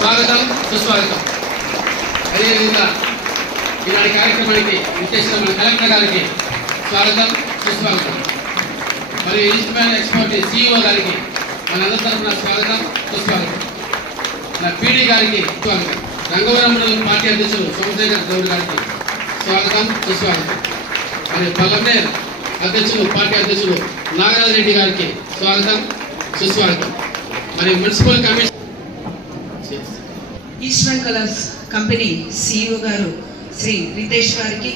స్వాగతం సుస్వాగతం. అదేవిధంగా ఈనాటి కార్యక్రమానికి విచ్చేసిన మన కలెక్టర్ గారికి స్వాగతం సుస్వాగతం. మరియు ఈస్ట్మ్యాన్ ఎక్స్పోర్ట్ CEO గారికి మనందరి తరఫున స్వాగతం సుస్వాగతం. మన PD గారికి స్వాగతం. రంగవరం పార్టీ అధ్యక్షులు సోమశేఖర్ గౌడ్ గారికి స్వాగతం సుస్వాగతం. మరియు పల్లెనేర్ అధ్యక్షులు పార్టీ అధ్యక్షులు నాగరాజ్ రెడ్డి గారికి స్వాగతం సుస్వాగతం. మరియు municipal commission Eastman colours company CEO గారు శ్రీ రితేష్ గారికి,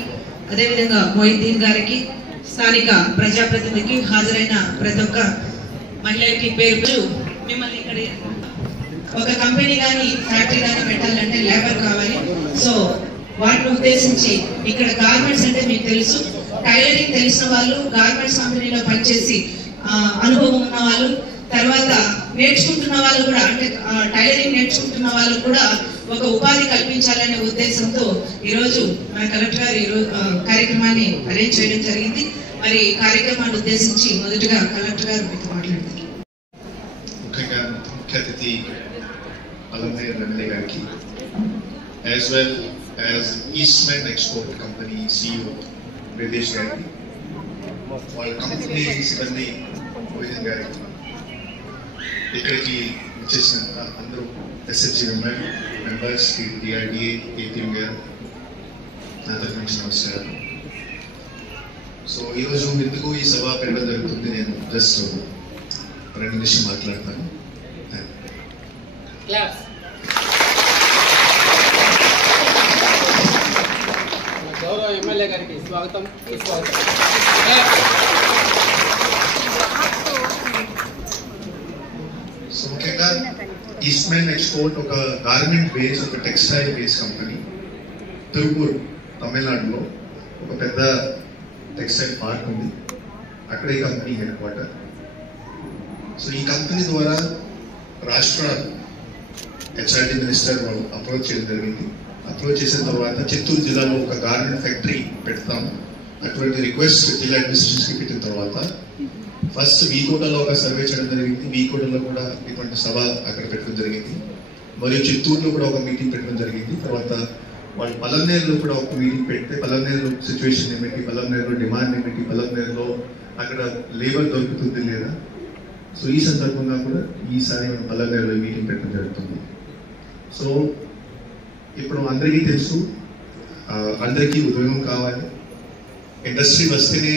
అదేవిధంగా మొయిద్దీన్ గారికి, స్థానిక ప్రజాప్రతినిధికి, హాజరైన ప్రతి ఒక్క మహిళలకి పేరు. మిమ్మల్ని ఇక్కడ ఒక కంపెనీ కానీ ఫ్యాక్టరీ కానీ పెట్టాలంటే లేబర్ కావాలి. సో వాటిని ఉద్దేశించి ఇక్కడ గార్మెంట్స్ అంటే మీకు తెలుసు, టైలరింగ్ తెలిసిన వాళ్ళు, గార్మెంట్స్ కంపెనీలో పనిచేసి అనుభవం ఉన్న వాళ్ళు, తర్వాత నేర్చుకుంటున్న వాళ్ళు కూడా, అంటే టైలరింగ్ నేర్చుకుంటున్న వాళ్ళు కూడా ఒక ఉపాధి కల్పించాలనే ఉద్దేశంతో ఈరోజు మన కలెక్టర్ గారు ఈరోజు కార్యక్రమాన్ని అరేంజ్ చేయడం జరిగింది. మరి కార్యక్రమాన్ని ఉద్దేశించి మొదటగా కలెక్టర్ గారు మీతో మాట్లాడతారు. ముఖ్యంగా ముఖ్య అతిథి పల్లెనేర్ ఎమ్మెల్యే గారికి, as well as Eastman export company CEO Ritesh గారికి, వాళ్ళ కంపెనీ సిబ్బంది మొయిద్దీన్ గారికి, ఇక్కడికి వచ్చేసిన అందరూ SHG మెంబర్స్, DRDA, ATM గారు, నా తరఫు నుంచి నమస్కారం. సో ఈరోజు ఎందుకు ఈ సభ పెట్టడం జరుగుతుంది, నేను జస్ట్ 2 నిమిషం మాట్లాడతాను. గౌరవ ఎమ్మెల్యే గారికి స్వాగతం సుస్వాగతం. సో ముఖ్యంగా ఈస్ట్మ్యాన్ ఎక్స్పోర్ట్ ఒక గార్మెంట్ బేస్, ఒక టెక్స్టైల్ బేస్ కంపెనీ. తిరుపూర్ తమిళనాడులో ఒక పెద్ద టెక్స్టైల్ పార్క్ ఉంది, అక్కడ ఈ కంపెనీ హెడ్ క్వార్టర్. సో ఈ కంపెనీ ద్వారా రాష్ట్ర HRD మినిస్టర్ వాళ్ళు అప్రోచ్ చేయడం జరిగింది. అప్రోచ్ చేసిన తర్వాత చిత్తూరు జిల్లాలో ఒక గార్మెంట్ ఫ్యాక్టరీ పెడతాం అటువంటి రిక్వెస్ట్ జిల్లా అడ్మినిస్ట్రేషన్కి పెట్టిన తర్వాత ఫస్ట్ వీకోటలో ఒక సర్వే చేయడం జరిగింది. వీకోటలో కూడా ఇటువంటి సభ అక్కడ పెట్టడం జరిగింది. మరియు చిత్తూరులో కూడా ఒక మీటింగ్ పెట్టడం జరిగింది. తర్వాత వాళ్ళు పల్లెనేరులో కూడా ఒక మీటింగ్ పెడితే పల్లెనేరులో సిచ్యువేషన్ ఏమిటి, పల్లెనేరులో డిమాండ్ ఏమిటి, పల్లెనేరులో అక్కడ లేబర్ దొరుకుతుంది లేదా. సో ఈ సందర్భంగా కూడా ఈసారి మనం పల్లెనేరులో మీటింగ్ పెట్టడం జరుగుతుంది. సో ఇప్పుడు అందరికీ తెలుసు, అందరికీ ఉద్యోగం కావాలి. ఇండస్ట్రీ వస్తేనే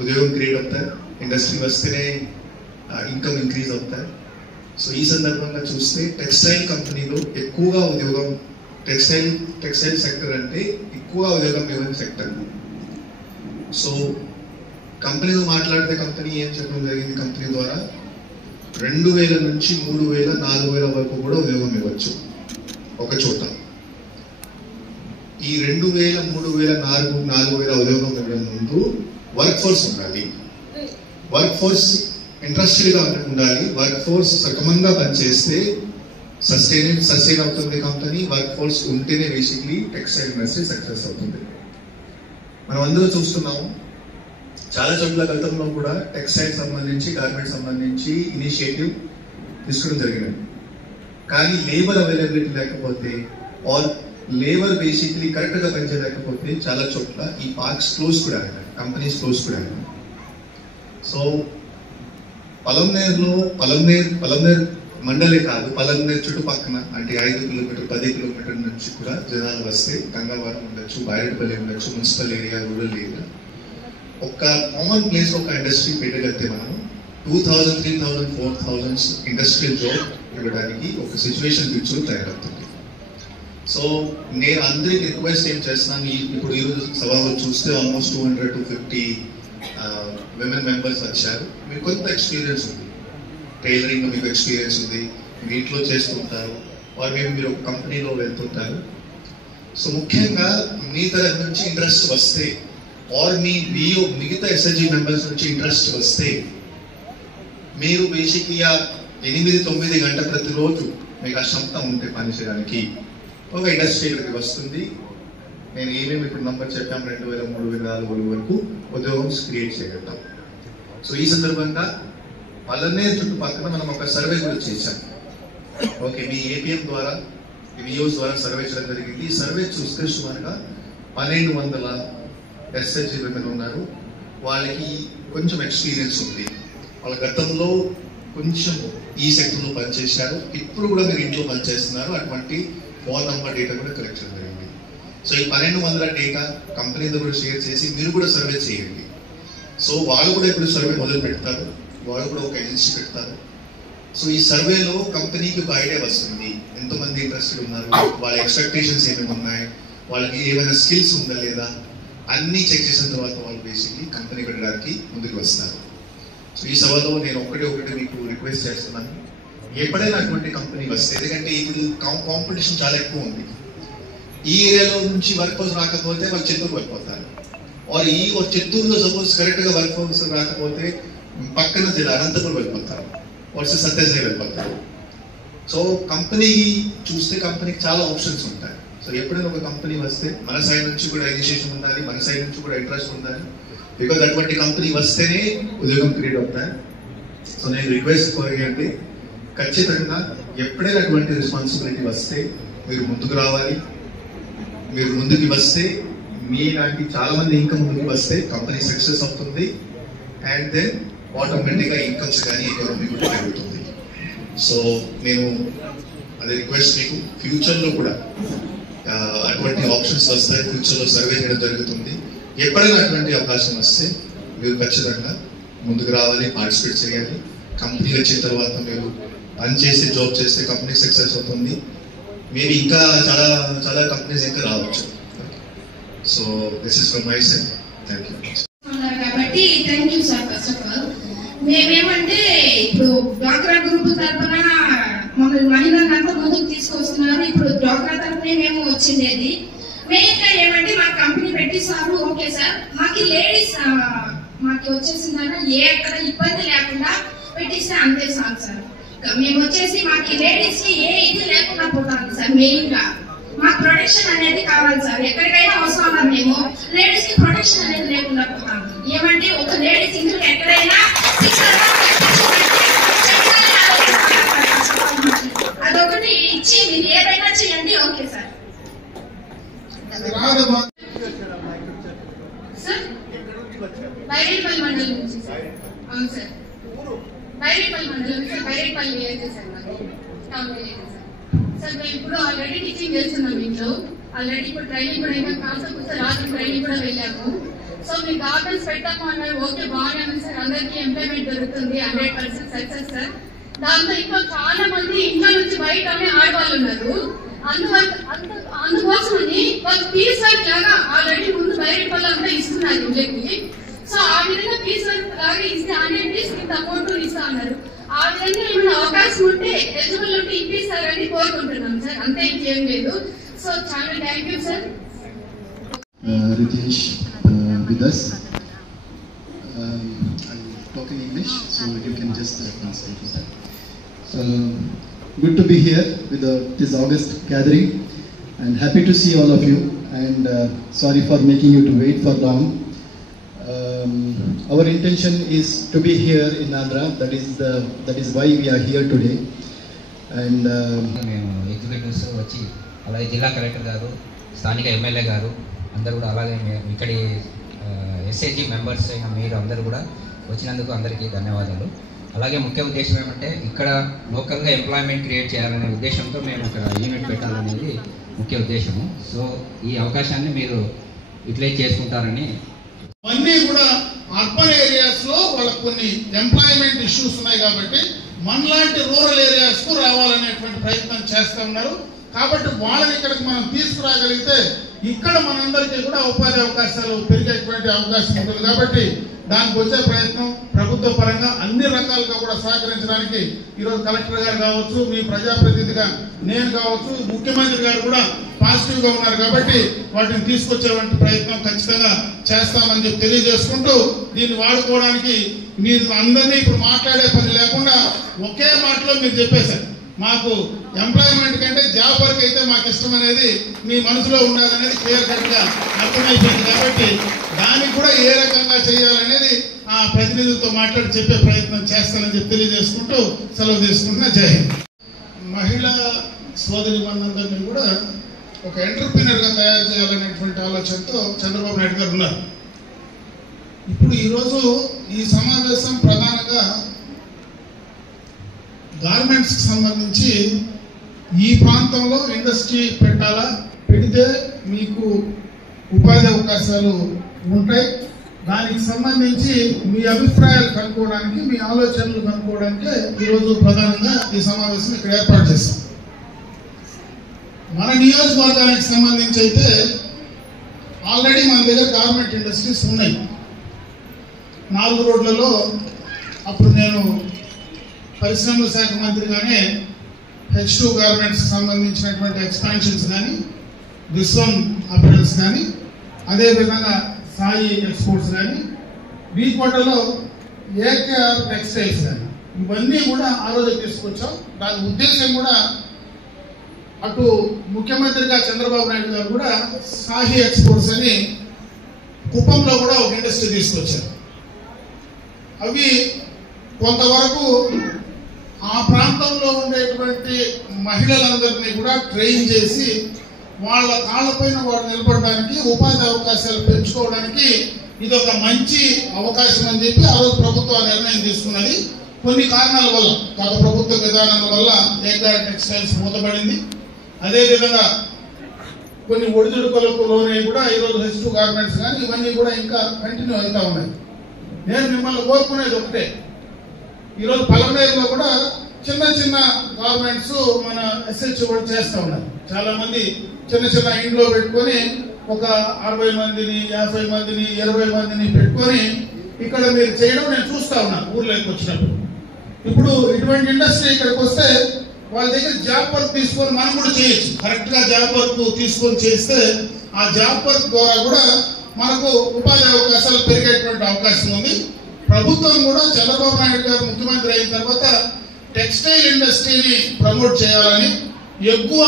ఉద్యోగం క్రియేట్ అవుతాయి, ఇండస్ట్రీ వస్తేనే ఇన్కమ్ ఇంక్రీజ్ అవుతాయి. సో ఈ సందర్భంగా చూస్తే టెక్స్టైల్ కంపెనీలో ఎక్కువగా ఉద్యోగం, టెక్స్టైల్ సెక్టర్ అంటే ఎక్కువగా ఉద్యోగం ఇవ్వని సెక్టర్. సో కంపెనీతో మాట్లాడితే కంపెనీ ఏం చెప్పడం జరిగింది, కంపెనీ ద్వారా 2000 నుంచి 3000, 4000 వరకు కూడా ఉద్యోగం ఇవ్వచ్చు ఒక చోట. ఈ 2000, 3000, 4000 ఉద్యోగం ఇవ్వడం ముందు వర్క్ ఫోర్స్ ఉండాలి, వర్క్ ఫోర్స్ ఇంట్రెస్టెడ్ గా ఉండాలి, వర్క్ ఫోర్స్ సక్రమంగా పనిచేస్తే సస్టైన్ అవుతుంది కంపెనీ. వర్క్ ఫోర్స్ ఉంటేనే బేసిక్లీ టెక్స్టైల్ ఇండస్ట్రీ సక్సెస్ అవుతుంది. మనం అందరూ చూస్తున్నాము, చాలా చోట్ల గతంలో కూడా టెక్స్టైల్ సంబంధించి, గార్మెంట్ సంబంధించి ఇనిషియేటివ్ తీసుకోవడం జరిగినది. కానీ లేబర్ అవైలబిలిటీ లేకపోతే, ఆర్ లేబర్ బేసిక్లీ కరెక్ట్ గా పనిచేయలేకపోతే చాలా చోట్ల ఈ పార్క్స్ క్లోజ్ కూడా అయినాయి, కంపెనీస్ క్లోజ్ కూడా అయినాయి. సో పలమనేర్ మండలే కాదు, పలమనేర్ చుట్టుపక్కన అంటే 5 కిలోమీటర్ 10 కిలోమీటర్ నుంచి కూడా జనాలు వస్తే, గంగవరం ఉండొచ్చు, బారెడ్పల్లి ఉండొచ్చు, మున్సిపల్ ఏరియా, రూరల్ ఏరియా, ఒక కామన్ ప్లేస్ ఒక ఇండస్ట్రీ పెట్టగలిగితే మనం 2000, 3000, 4000 ఇండస్ట్రియల్ జాబ్ ఇవ్వడానికి ఒక సిచ్యువేషన్ పిక్చర్ తయారవుతుంది. సో నేను అందరికి రిక్వెస్ట్ ఏం చేస్తున్నాను, ఇప్పుడు ఈరోజు సభలో చూస్తే ఆల్మోస్ట్ 200 to 50 విమెన్ మెంబర్స్ వచ్చారు. మీకు కొంత ఎక్స్పీరియన్స్ ఉంది, టైలరింగ్ మీకు ఎక్స్పీరియన్స్ ఉంది, మీ ఇంట్లో చేస్తుంటారు, వారు మీరు ఒక కంపెనీలో వెళ్తుంటారు. సో ముఖ్యంగా మీ తరఫు నుంచి ఇంట్రెస్ట్ వస్తే, ఆర్ మీ మిగతా SHG మెంబర్స్ నుంచి ఇంట్రెస్ట్ వస్తే, మీరు బేసిక్లీ 8-9 గంటల ప్రతిరోజు మీకు ఆ క్షమత ఉంటే పనిచేయడానికి ఒక ఇండస్ట్రీ ఇక్కడికి వస్తుంది. నేను ఏమేమి ఇప్పుడు నంబర్ చెప్పాం, 2000, 3000, 4000 వరకు ఉద్యోగం క్రియేట్ చేయగలుగుతాం. సో ఈ సందర్భంగా పల్లెనేరు చుట్టుపక్కల మనం ఒక సర్వే కూడా చేశాం. ఓకే, మీ APM ద్వారా వియోస్ ద్వారా సర్వే చేయడం జరిగింది. ఈ సర్వే చూస్తే సుమారుగా 1200 ఎస్హెచ్జి విమెన్ ఉన్నారు. వాళ్ళకి కొంచెం ఎక్స్పీరియన్స్ ఉంది. వాళ్ళ గతంలో కొంచెం ఈ సెక్టర్లో పనిచేశారు, ఇప్పుడు కూడా మీరు ఇంట్లో పనిచేస్తున్నారు. అటువంటి ఫోన్ నంబర్ డేటా కూడా కలెక్ట్ చేయడం జరిగింది. సో ఈ 1200 డేటా కంపెనీతో కూడా షేర్ చేసి మీరు కూడా సర్వే చేయండి. సో వాళ్ళు కూడా ఇప్పుడు సర్వే మొదలు పెడతారు, వాళ్ళు కూడా ఒక ఏజెన్సీ పెడతారు. సో ఈ సర్వేలో కంపెనీకి ఒక ఐడియా వస్తుంది, ఎంతమంది ఇంట్రెస్టెడ్ ఉన్నారు, వాళ్ళ ఎక్స్పెక్టేషన్స్ ఏమేమి ఉన్నాయి, వాళ్ళకి ఏమైనా స్కిల్స్ ఉందా లేదా, అన్నీ చెక్ చేసిన తర్వాత వాళ్ళు బేసిక్లీ కంపెనీ పెట్టడానికి ముందుకు వస్తారు. సో ఈ సభలో నేను ఒకటి మీకు రిక్వెస్ట్ చేస్తున్నాను, ఎప్పుడైనా అటువంటి కంపెనీ వస్తే, ఎందుకంటే ఇప్పుడు కాంపిటీషన్ చాలా ఎక్కువ ఉంది. ఈ ఏరియాలో నుంచి వర్క్ ఫోర్స్ రాకపోతే వాళ్ళు చిత్తూరు వెళ్ళిపోతారు, ఈ చిత్తూరులో సపోజ్ కరెక్ట్ గా వర్క్ ఫోర్స్ రాకపోతే పక్కన జిల్లా అనంతపురం వెళ్ళిపోతారు, వర్సెస్ సత్యసాయి వెళ్ళిపోతారు. సో కంపెనీ చూస్తే కంపెనీకి చాలా ఆప్షన్స్ ఉంటాయి. సో ఎప్పుడైనా ఒక కంపెనీ వస్తే మన సైడ్ నుంచి కూడా ఇనిషియేషన్ ఉండాలి, మన సైడ్ నుంచి కూడా ఇంట్రెస్ట్ ఉండాలి. బికాజ్ అటువంటి కంపెనీ వస్తేనే ఉద్యోగం క్రియేట్ అవుతాయి. సో నేను రిక్వెస్ట్ కోరికంటే ఖచ్చితంగా ఎప్పుడైనా అటువంటి రెస్పాన్సిబిలిటీ వస్తే మీరు ముందుకు రావాలి. మీరు ముందుకు వస్తే మీలాంటి చాలా మంది ఇంకా ముందుకు వస్తే కంపెనీ సక్సెస్ అవుతుంది. అండ్ దెన్ ఆటోమేటిక్గా ఇన్కమ్స్ కానీ ఎకానమీ కూడా పెరుగుతుంది. సో నేను అదే రిక్వెస్ట్ మీకు ఫ్యూచర్లో కూడా అటువంటి ఆప్షన్స్ వస్తాయి, ఫ్యూచర్లో సర్వే చేయడం జరుగుతుంది. ఎప్పుడైనా అటువంటి అవకాశం వస్తే మీరు ఖచ్చితంగా ముందుకు రావాలి, పార్టిసిపేట్ చేయాలి. కంపెనీ వచ్చిన తర్వాత మీరు పని చేసి జాబ్ చేస్తే కంపెనీ సక్సెస్ అవుతుంది. మేబీ ఇంకా చాలా చాలా కంపెనీస్ ఇంకా రావచ్చు. So this is from my side. Thank you. కాబట్టి thank you sir. First of all మేమేమంటే ఇప్పుడు డ్వాక్రా గ్రూప్ తరఫున మమ్మల్ని మహిళలంతా ముందుకు తీసుకొస్తున్నారు. ఇప్పుడు డ్వాక్రా తరఫునే మేము వచ్చిండేది. మెయిన్ గా ఏమంటే మా కంపెనీ పెట్టిస్తారు, ఓకే సార్. మాకు లేడీస్ మాకు వచ్చేసిందన్నా ఎక్కడ ఇబ్బంది లేకుండా పెట్టిస్తే అంతే సార్. సార్ మేము వచ్చేసి మాకు లేడీస్ కి ఏ ఇది లేకుండా పోతాం సార్. మెయిన్ గా మాకు ప్రొటెక్షన్ అనేది కావాలి సార్. ఎక్కడికైనా అవసరం మేము లేడీస్ కి ప్రొటెక్షన్ అనేది లేకుండా పోతాం. ఏమంటే ఒక లేడీస్ ఇంట్లో ఎక్కడైనా అదొకటి ఇచ్చి మీరు ఏదైనా చేయండి, ఓకే సార్. సార్ బైరేపల్లి మండలం నుంచి సార్. అవును సార్, బైరేపల్లి మండలం సార్. బైరేపల్లి అయితే సార్ మాది టౌన్ విలేజ్ సార్. సార్ మేము ఇప్పుడు ఆల్రెడీ టీచింగ్ చేస్తున్నాం ఇంట్లో. ఆల్రెడీ ఇప్పుడు ట్రైనింగ్ కూడా అయినా కాన్సెప్ట్ సార్ రాత్రి ట్రైనింగ్ కూడా వెళ్ళాము. సో మీ గార్డెన్స్ పెట్టాము అన్నారు, ఓకే బాగానే ఉంది సార్. అందరికీ ఎంప్లాయ్మెంట్ దొరుకుతుంది, 100% సక్సెస్ సార్. దాంతో ఇంకా చాలా మంది ఇంట్లో నుంచి బయటనే ఆడవాళ్ళు ఉన్నారు. అందుకోసమని వాళ్ళు పీస్ వర్క్ లాగా ఆల్రెడీ ముందు బయట అంతా ఇస్తున్నారు ఇళ్ళకి. సో ఆ విధంగా పీస్ వర్క్ లాగా ఇస్తే 100 అమౌంట్ ఇస్తా అన్నారు. ఆ విధంగా ఏమైనా అవకాశం ఉంటే ఎలిజిబుల్ ఉంటే ఇప్పిస్తారని కోరుకుంటున్నాం సార్. అంతే ఇంకేం లేదు. సో చాలా thank you sir. Ritesh with us. I'll talk in English, so you can just translate for that. Good to be here with this August gathering, and happy to see all of you. And sorry for making you to wait for long. Our intention is to be here in Andhra. That is why we are here today. And executives వచ్చి అలాగే జిల్లా collector గారు, స్థానిక MLA గారు అందరూ కూడా, అలాగే ఇక్కడి ఎస్ఏజీ మెంబర్స్ అయిన మీరు అందరూ కూడా వచ్చినందుకు అందరికీ ధన్యవాదాలు. అలాగే ముఖ్య ఉద్దేశం ఏమంటే ఇక్కడ లోకల్గా ఎంప్లాయ్మెంట్ క్రియేట్ చేయాలనే ఉద్దేశంతో మేము ఇక్కడ యూనిట్ పెట్టాలనేది ముఖ్య ఉద్దేశము. సో ఈ అవకాశాన్ని మీరు యూటిలైజ్ చేసుకుంటారని. అన్నీ కూడా అర్బన్ ఏరియాస్ లో వాళ్ళకు కొన్ని ఎంప్లాయ్మెంట్ ఇష్యూస్ ఉన్నాయి కాబట్టి మనలాంటి రూరల్ ఏరియాస్ కు రావాలనేటువంటి ప్రయత్నం చేస్తూ ఉన్నారు. కాబట్టి వాళ్ళని ఇక్కడికి మనం తీసుకురాగలిగితే ఇక్కడ మనందరికీ కూడా ఉపాధి అవకాశాలు పెరిగేటువంటి అవకాశం ఉంటుంది. కాబట్టి దానికి వచ్చే ప్రయత్నం ప్రభుత్వ పరంగా అన్ని రకాలుగా కూడా సహకరించడానికి ఈరోజు కలెక్టర్ గారు కావచ్చు, మీ ప్రజాప్రతినిధిగా నేను కావచ్చు, ముఖ్యమంత్రి గారు కూడా పాజిటివ్ గా ఉన్నారు. కాబట్టి వాటిని తీసుకొచ్చేటువంటి ప్రయత్నం ఖచ్చితంగా చేస్తామని చెప్పి తెలియజేసుకుంటూ, దీన్ని వాడుకోవడానికి మీరు అందరినీ ఇప్పుడు మాట్లాడే పని లేకుండా ఒకే మాటలో మీరు చెప్పేశారు. మాకు ఎంప్లాయ్మెంట్ కంటే జాబ్ వర్క్ అయితే మాకు ఇష్టం అనేది మీ మనసులో ఉండాలనేది క్లియర్ కట్ గా అర్థమైపోయింది. కాబట్టి దానికి కూడా ఏ రకంగా చేయాలనేది ఆ ప్రతినిధులతో మాట్లాడి చెప్పే ప్రయత్నం చేస్తానని చెప్పి తెలియజేసుకుంటూ సెలవు తీసుకుంటున్నా. జై హింద్. మహిళా సోదరి మనందరినీ కూడా ఒక ఎంటర్ప్రినర్గా తయారు చేయాలనేటువంటి ఆలోచనతో చంద్రబాబు నాయుడు గారు ఉన్నారు. ఇప్పుడు ఈరోజు ఈ సమావేశం ప్రధానంగా గార్మెంట్స్కి సంబంధించి ఈ ప్రాంతంలో ఇండస్ట్రీ పెట్టాలా, పెడితే మీకు ఉపాధి అవకాశాలు ఉంటాయి, దానికి సంబంధించి మీ అభిప్రాయాలు కనుక్కోవడానికి, మీ ఆలోచనలు కనుక్కోవడానికి ఈరోజు ప్రధానంగా ఈ సమావేశం ఇక్కడ ఏర్పాటు చేస్తాం. మన నియోజకవర్గానికి సంబంధించి అయితే ఆల్రెడీ మన దగ్గర గార్మెంట్ ఇండస్ట్రీస్ ఉన్నాయి. 4 రోడ్లలో అప్పుడు నేను పరిశ్రమల శాఖ మంత్రిగానే H2 గార్మెంట్స్కి సంబంధించినటువంటి ఎక్స్పాన్షన్స్ కానీ, విశ్వం అపెరల్స్ కానీ, అదేవిధంగా సాయి ఎక్స్పోర్ట్స్ కానీ, బీకోటలో ఏకేఆర్ టెక్స్టైల్స్ కానీ, ఇవన్నీ కూడా ఆ రోజు తీసుకొచ్చాం. దాని ఉద్దేశం కూడా అటు ముఖ్యమంత్రిగా చంద్రబాబు నాయుడు గారు కూడా సాయి ఎక్స్పోర్ట్స్ అని కుప్పంలో కూడా ఒక ఇండస్ట్రీ తీసుకొచ్చారు. అవి కొంతవరకు ఆ ప్రాంతంలో ఉండేటువంటి మహిళలందరినీ కూడా ట్రైన్ చేసి వాళ్ళ కాళ్ళపైన వాళ్ళు నిలబడడానికి, ఉపాధి అవకాశాలు పెంచుకోవడానికి ఇది ఒక మంచి అవకాశం అని చెప్పి ఆ రోజు ప్రభుత్వం నిర్ణయం తీసుకున్నది. కొన్ని కారణాల వల్ల, గత ప్రభుత్వ విధానాల వల్ల ఏకేఆర్ టెక్స్టైల్స్ మూతపడింది. అదేవిధంగా కొన్ని ఒడిదుడుకులకు లోనే కూడా ఈరోజు H2 గార్మెంట్స్ కానీ ఇవన్నీ కూడా ఇంకా కంటిన్యూ అవుతా ఉన్నాయి. నేను మిమ్మల్ని కోరుకునేది ఒకటే, ఈరోజు పలమనేరులో కూడా చిన్న చిన్న గార్మెంట్స్ మన SH కూడా చేస్తూ ఉన్నారు. చాలా మంది చిన్న చిన్న ఇంట్లో పెట్టుకొని ఒక 60 మందిని, 50 మందిని, 20 మందిని పెట్టుకొని ఇక్కడ మీరు చేయడం నేను చూస్తా ఉన్నాను ఊర్లోకి వచ్చినప్పుడు. ఇప్పుడు ఇటువంటి ఇండస్ట్రీ ఇక్కడికి వస్తే వాళ్ళ దగ్గర జాబ్ వర్క్ తీసుకొని మనం కూడా చేయొచ్చు. కరెక్ట్ గా జాబ్ వర్క్ తీసుకొని చేస్తే ఆ జాబ్ వర్క్ ద్వారా కూడా మనకు ఉపాధి అవకాశాలు పెరిగేటువంటి అవకాశం ఉంది. ప్రభుత్వం కూడా చంద్రబాబు నాయుడు గారు ముఖ్యమంత్రి అయిన తర్వాత టెక్స్టైల్ ఇండస్ట్రీని ప్రమోట్ చేయాలని, ఎక్కువ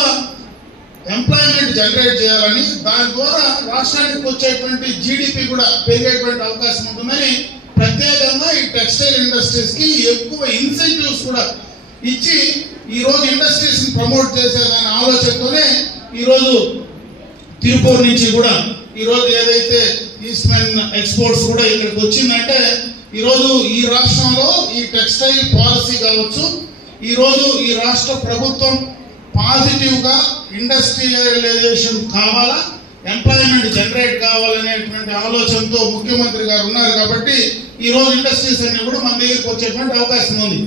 ఎంప్లాయ్మెంట్ జనరేట్ చేయాలని, దాని ద్వారా రాష్ట్రానికి వచ్చేటువంటి జీడిపి కూడా పెరిగేటువంటి అవకాశం ఉంటుందని ప్రత్యేకంగా ఈ టెక్స్టైల్ ఇండస్ట్రీస్ కి ఎక్కువ ఇన్సెంటివ్స్ కూడా ఇచ్చి ఈ రోజు ఇండస్ట్రీస్ ని ప్రమోట్ చేసేదనే ఆలోచనతోనే ఈరోజు తిరుపూర్ నుంచి కూడా ఈరోజు ఏదైతే ఈస్ట్మెన్ ఎక్స్పోర్ట్స్ కూడా ఇక్కడికి వచ్చిందంటే ఈరోజు ఈ రాష్ట్రంలో ఈ టెక్స్టైల్ పాలసీ కావచ్చు, ఈరోజు ఈ రాష్ట్ర ప్రభుత్వం పాజిటివ్ గా ఇండస్ట్రియలైజేషన్ కావాలా, ఎంప్లాయ్మెంట్ జనరేట్ కావాలనేటువంటి ఆలోచనతో ముఖ్యమంత్రి గారు ఉన్నారు. కాబట్టి ఈ రోజు ఇండస్ట్రీస్ అన్ని కూడా మన దగ్గరికి వచ్చేటువంటి అవకాశం ఉంది.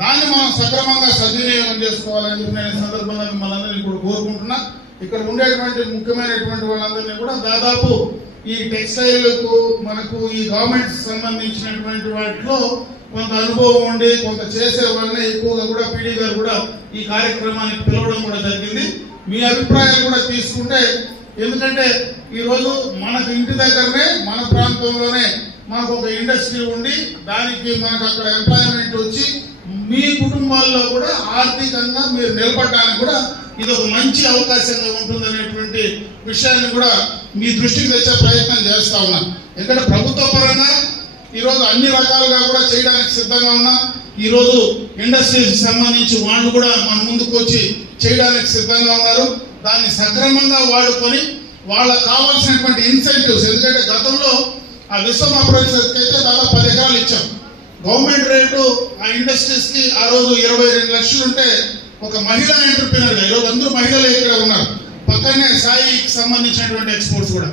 దాన్ని మనం సక్రమంగా సద్వినియోగం చేసుకోవాలని చెప్పి నేను ఈ సందర్భంగా మిమ్మల్ని కూడా కోరుకుంటున్నా. ఇక్కడ ఉండేటువంటి ముఖ్యమైనటువంటి వాళ్ళందరినీ కూడా దాదాపు ఈ టెక్స్టైల్కు మనకు ఈ గవర్నమెంట్ సంబంధించినటువంటి వాటిలో కొంత అనుభవం ఉండి కొంత చేసే వాళ్ళని ఎక్కువగా కూడా పీడీ గారు కూడా ఈ కార్యక్రమానికి పిలవడం కూడా జరిగింది. మీ అభిప్రాయాలు కూడా తీసుకుంటే, ఎందుకంటే ఈరోజు మనకు ఇంటి దగ్గరనే మన ప్రాంతంలోనే మనకు ఒక ఇండస్ట్రీ ఉండి దానికి మనకు అక్కడ ఎంప్లాయ్మెంట్ వచ్చి మీ కుటుంబాల్లో కూడా ఆర్థికంగా మీరు నిలబడడానికి కూడా ఇది ఒక మంచి అవకాశంగా ఉంటుందనేటువంటి విషయాన్ని కూడా మీ దృష్టికి తెచ్చే ప్రయత్నం చేస్తా ఉన్నాం. ఎందుకంటే ప్రభుత్వ పరంగా ఈరోజు అన్ని రకాలుగా కూడా చేయడానికి సిద్ధంగా ఉన్నాం. ఈరోజు ఇండస్ట్రీస్ సంబంధించి వాళ్ళు కూడా మన ముందుకు వచ్చి చేయడానికి సిద్ధంగా ఉన్నారు. దాన్ని సక్రమంగా వాడుకొని వాళ్ళకు కావాల్సినటువంటి ఇన్సెంటివ్స్, ఎందుకంటే గతంలో ఆ విశ్వం అప్రైజర్కి అయితే దాదాపు 10 ఎకరాలు ఇచ్చాం. గవర్నమెంట్ రేటు ఆ ఇండస్ట్రీస్ కి ఆ రోజు 22 లక్షలు ఉంటే ఒక మహిళా ఎంటర్ప్రినర్ గా ఈరోజు అందరూ మహిళలు ఇక్కడ ఉన్నారు. పక్కనే సాయికి సంబంధించినటువంటి ఎక్స్పోర్ట్స్ కూడా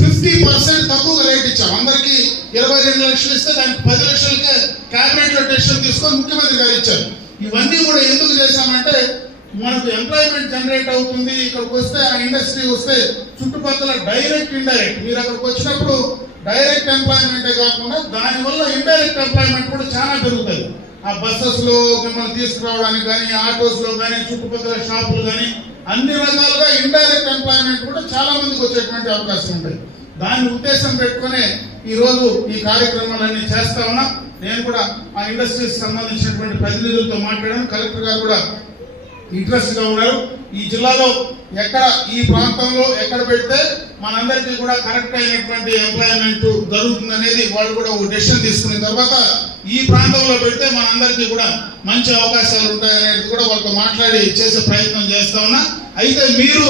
50% తక్కువ రేట్ ఇచ్చాం. అందరికి 22 లక్షలు ఇస్తే దానికి 10 లక్షలకే కేబినెట్ లో డెసిషన్ తీసుకొని ముఖ్యమంత్రి గారు ఇచ్చారు. ఇవన్నీ కూడా ఎందుకు చేశామంటే మనకు ఎంప్లాయ్మెంట్ జనరేట్ అవుతుంది. ఇక్కడికి వస్తే ఆ ఇండస్ట్రీ వస్తే చుట్టుపక్కల డైరెక్ట్ ఇండైరెక్ట్ మీరు అక్కడికి వచ్చినప్పుడు డైరెక్ట్ ఎంప్లాయ్మెంటే కాకుండా దానివల్ల ఇండైరెక్ట్ ఎంప్లాయ్మెంట్ కూడా చాలా పెరుగుతుంది. ఆ బస్సెస్ లో మిమ్మల్ని తీసుకురావడానికి కానీ, ఆటోస్ లో కానీ, చుట్టుపక్కల షాపులు కానీ అన్ని రకాలుగా ఇండైరెక్ట్ ఎంప్లాయ్మెంట్ కూడా చాలా మందికి వచ్చేటువంటి అవకాశం ఉంటుంది. దాని ఉద్దేశం పెట్టుకునే ఈ రోజు ఈ కార్యక్రమాలన్నీ చేస్తా ఉన్నా. నేను కూడా ఆ ఇండస్ట్రీస్ సంబంధించినటువంటి ప్రతినిధులతో మాట్లాడాను. కలెక్టర్ గారు కూడా ఇంట్రెస్ట్ గా ఉన్నారు. ఈ జిల్లాలో ఎక్కడ ఈ ప్రాంతంలో ఎక్కడ పెడితే మనందరికీ కూడా కరెక్ట్ అయినటువంటి ఎంప్లాయ్మెంట్ జరుగుతుందనేది వాళ్ళు కూడా ఒక డెసిషన్ తీసుకున్న తర్వాత ఈ ప్రాంతంలో పెడితే మనందరికీ కూడా మంచి అవకాశాలు ఉంటాయనేది కూడా వాళ్ళతో మాట్లాడి చేసే ప్రయత్నం చేస్తా ఉన్నా. అయితే మీరు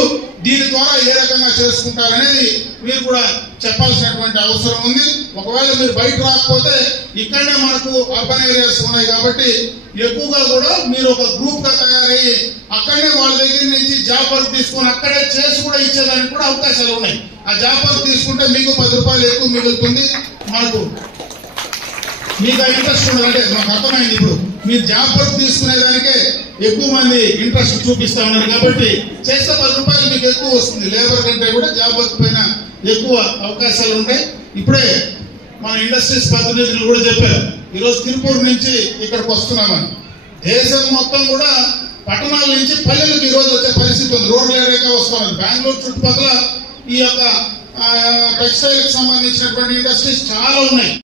దీని ద్వారా ఏ రకంగా చేసుకుంటారనేది మీరు కూడా చెప్పాల్సినటువంటి అవసరం ఉంది. ఒకవేళ మీరు బయట రాకపోతే ఇక్కడనే మనకు అర్బన్ ఏరియాస్ ఉన్నాయి కాబట్టి ఎక్కువగా కూడా మీరు ఒక గ్రూప్ గా తయారయ్యి అక్కడనే వాళ్ళ దగ్గర నుంచి జాబ్ వర్క్ తీసుకొని అక్కడే చేసి కూడా ఇచ్చేదానికి కూడా అవకాశాలు ఉన్నాయి. ఆ జాబ్ వర్క్ తీసుకుంటే మీకు 10 రూపాయలు ఎక్కువ మిగులుతుంది. మీకు ఆ ఇంట్రెస్ట్ ఉండదంటే మాకు అర్థమైంది. ఇప్పుడు మీరు జాబ్ వర్క్ తీసుకునేదానికే ఎక్కువ మంది ఇంట్రెస్ట్ చూపిస్తా ఉన్నారు కాబట్టి చేస్తే 10 రూపాయలు మీకు ఎక్కువ వస్తుంది. లేబర్ కంటే కూడా జాబ్ వర్క్ పైన ఎక్కువ అవకాశాలు ఉంటాయి. ఇప్పుడే మన ఇండస్ట్రీస్ ప్రతినిధులు కూడా చెప్పారు, ఈరోజు తిరుపూర్ నుంచి ఇక్కడికి వస్తున్నామని. దేశం మొత్తం కూడా పట్టణాల నుంచి పల్లెలకు ఈ రోజు వచ్చే పరిస్థితి ఉంది. రూరల్ ఏరియాగా వస్తున్నారు. బెంగళూరు చుట్టుపక్కల ఈ యొక్క టెక్స్టైల్ కి సంబంధించినటువంటి ఇండస్ట్రీస్ చాలా ఉన్నాయి.